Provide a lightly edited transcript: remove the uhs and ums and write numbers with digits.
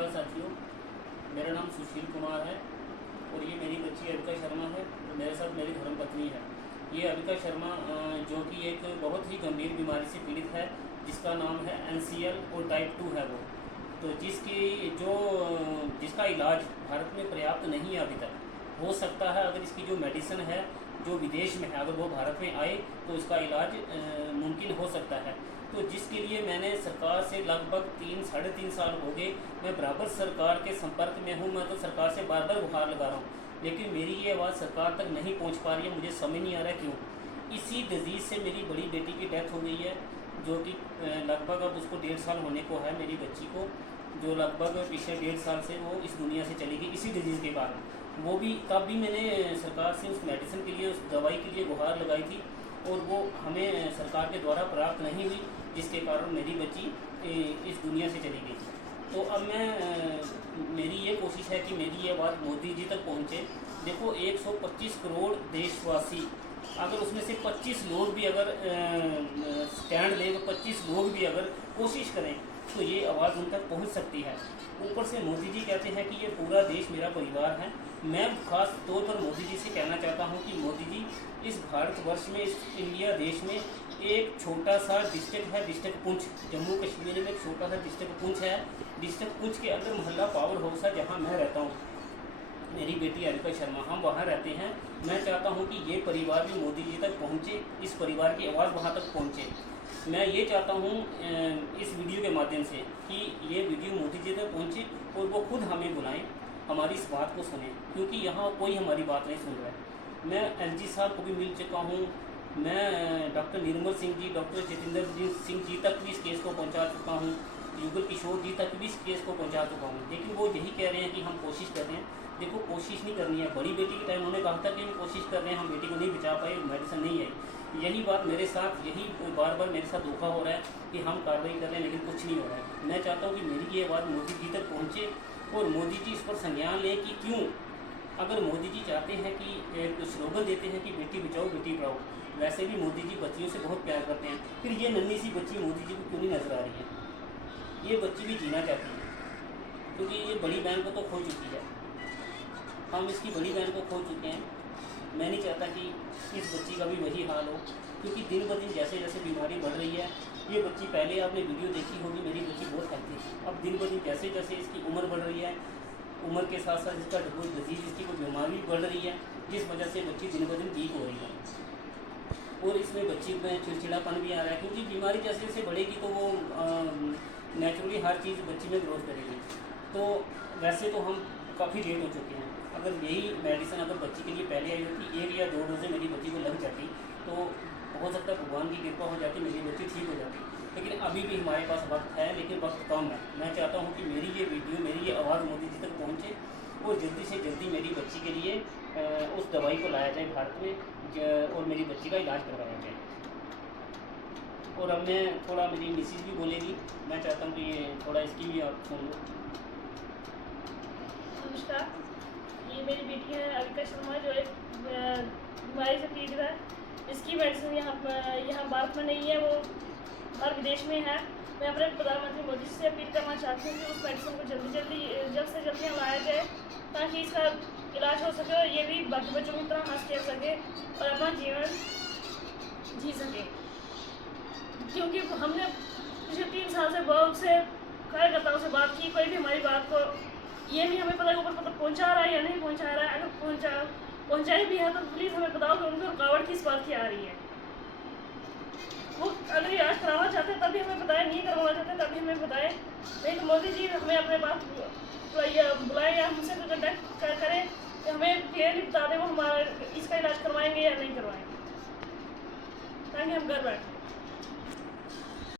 नमस्कार साथियों, मेरा नाम सुशील कुमार है और ये मेरी बच्ची अविका शर्मा है और मेरे साथ मेरी धर्मपत्नी है। ये अविका शर्मा जो कि एक बहुत ही गंभीर बीमारी से पीड़ित है जिसका नाम है NCL और टाइप 2 है वो। तो जिसका इलाज भारत में पर्याप्त नहीं है अभी तक। हो सकता है अगर इसकी जो मेडिसिन है जो विदेश में है, अगर वो भारत में आए तो इसका इलाज मुमकिन हो सकता है। तो जिसके लिए मैंने सरकार से लगभग 3-3.5 साल हो गए, मैं बराबर सरकार के संपर्क में हूँ। मैं तो सरकार से बार बार गुहार लगा रहा हूँ, लेकिन मेरी ये आवाज़ सरकार तक नहीं पहुँच पा रही है। मुझे समझ नहीं आ रहा क्यों। इसी डिजीज़ से मेरी बड़ी बेटी की डेथ हो गई है, जो कि लगभग अब उसको 1.5 साल होने को है, मेरी बच्ची को, जो लगभग पिछले 1.5 साल से वो इस दुनिया से चली गई इसी डिजीज़ के कारण। वो भी तब भी मैंने सरकार से उस मेडिसिन के लिए, उस दवाई के लिए गुहार लगाई थी और वो हमें सरकार के द्वारा प्राप्त नहीं हुई, जिसके कारण मेरी बच्ची इस दुनिया से चली गई। तो अब मेरी ये कोशिश है कि मेरी ये बात मोदी जी तक पहुँचे। देखो, 125 करोड़ देशवासी, अगर उसमें से 25 लोग भी अगर स्टैंड लें, 25 लोग भी अगर कोशिश करें तो ये आवाज़ उन तक पहुँच सकती है। ऊपर से मोदी जी कहते हैं कि ये पूरा देश मेरा परिवार है। मैं खास तौर पर मोदी जी से कहना चाहता हूँ कि मोदी जी, इस भारतवर्ष में, इस इंडिया देश में एक छोटा सा डिस्ट्रिक्ट है, डिस्ट्रिक्ट पुंछ, जम्मू कश्मीर में एक छोटा सा डिस्ट्रिक्ट पुंछ है। डिस्ट्रिक्ट पुंछ के अंदर मोहल्ला पावर हाउस है, जहाँ मैं रहता हूँ, मेरी बेटी अविका शर्मा, हम वहाँ रहते हैं। मैं चाहता हूँ कि ये परिवार भी मोदी जी तक पहुँचे, इस परिवार की आवाज़ वहाँ तक पहुँचे। मैं ये चाहता हूँ इस वीडियो के माध्यम से कि ये वीडियो मोदी जी तक पहुँचे और वो खुद हमें बुलाएं, हमारी इस बात को सुने, क्योंकि यहाँ कोई हमारी बात नहीं सुन रहा है। मैं LG साहब को भी मिल चुका हूँ, मैं डॉक्टर निर्मल सिंह जी, डॉक्टर जितेंद्र सिंह जी तक भी इस केस को पहुँचा चुका हूँ, युगल किशोर जी तक भी इस केस को पहुँचा चुका हूँ, लेकिन वो यही कह रहे हैं कि हम कोशिश कर रहे हैं। देखो, कोशिश नहीं करनी है। बड़ी बेटी के टाइम उन्होंने कहा था कि हम कोशिश कर रहे हैं, हम बेटी को नहीं बचा पाए, मेडिसिन नहीं आई। यही बात मेरे साथ, यही बार बार मेरे साथ धोखा हो रहा है कि हम कार्रवाई कर रहे हैं लेकिन कुछ नहीं हो रहा है। मैं चाहता हूँ कि मेरी ये बात मोदी जी तक पहुँचे और मोदी जी इस पर संज्ञान लें कि क्यों, अगर मोदी जी चाहते हैं कि एक स्लोगन देते हैं कि बेटी बचाओ बेटी पढ़ाओ, वैसे भी मोदी जी बच्चियों से बहुत प्यार करते हैं, फिर ये नन्ही सी बच्ची मोदी जी को क्यों नहीं नजर आ रही है। ये बच्ची भी जीना चाहती है, क्योंकि ये बड़ी बहन को तो खो चुकी है, हम इसकी बड़ी बहन को खो चुके हैं। मैं नहीं चाहता कि इस बच्ची का भी वही हाल हो, क्योंकि दिन ब दिन जैसे जैसे बीमारी बढ़ रही है, ये बच्ची, पहले आपने वीडियो देखी होगी, मेरी बच्ची बहुत हेल्थी थी। अब दिन ब दिन जैसे जैसे इसकी उम्र बढ़ रही है, उम्र के साथ साथ इसका कोई डिजीज़, इसकी कोई बीमारी बढ़ रही है, जिस वजह से बच्ची दिन ब दिन वीक हो रही है और इसमें बच्ची में चिड़चिड़ापन भी आ रहा है, क्योंकि बीमारी जैसे जैसे बढ़ेगी तो वो नेचुरली हर चीज़ बच्ची में ग्रोथ करेगी। तो वैसे तो हम काफ़ी लेट हो चुके हैं। अगर यही मेडिसिन अगर बच्ची के लिए पहले आई होती, 1 या 2 डोजें मेरी बच्ची को लग जाती, तो हो सकता है भगवान की कृपा हो जाती, मेरी बच्ची ठीक हो जाती। लेकिन अभी भी हमारे पास वक्त है, लेकिन वक्त कम है। मैं चाहता हूँ कि मेरी ये वीडियो, मेरी ये आवाज़ मोदी जी तक पहुँचे और जल्दी से जल्दी मेरी बच्ची के लिए उस दवाई को लाया जाए भारत में और मेरी बच्ची का इलाज करवाया जाए। और अब मैं थोड़ा, मेरी मिसेज भी बोलेगी, मैं चाहता हूँ कि ये थोड़ा इसकी भी आप सुन लो। नमस्कार, ये मेरी बेटी है अविका शर्मा, जो एक बीमारी से पीड़ित है। इसकी मेडिसिन यहाँ भारत में नहीं है, वो हर विदेश में है। मैं अपने प्रधानमंत्री मोदी से अपील करना चाहती हूँ कि उस मेडिसिन को जल्द से जल्दी लाया जाए, ताकि इसका इलाज हो सके और ये भी बाकी बच्चों की तरह हंस खेल सके और अपना जीवन जी सके। क्योंकि हमने पिछले 3 साल से बहुत से कार्यकर्ताओं से बात की, कोई भी हमारी बात को ये नहीं हमें पता ऊपर पता पहुँचा रहा है या नहीं पहुँचा रहा है। अगर पहुँचाई भी है तो प्लीज़ हमें बताओ कि उनको रुकावट किस बात की आ रही है। वो अगर इलाज कराना चाहते हैं तभी हमें बताएं, नहीं करवाना चाहते तभी हमें बताएं। नहीं तो मोदी जी हमें अपने पास बुलाएं या हमसे कॉन्टैक्ट करें, हमें क्लियरली बता दें वो हमारा इसका इलाज करवाएंगे या नहीं करवाएंगे, ताकि हम घर बैठें।